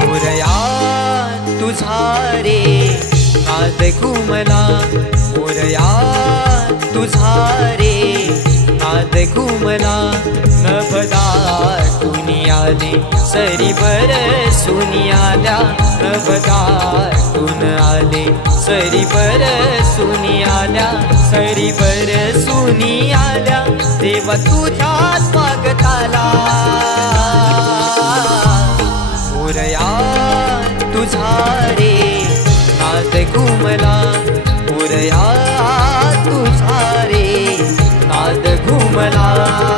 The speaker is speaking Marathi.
मोरया तुझा रे नाद घुमला, मोरया तुझा रे नाद घुमला. नभदाटून आले सरी बरसून आल्या, नभदाटून आले सरी बरसून आल्या, सरी बरसून आल्या. देवा तुझ्या स्वागताला, मोरया तुझा रे नाद घुमला, मोरया तुझा रे नाद घुमला.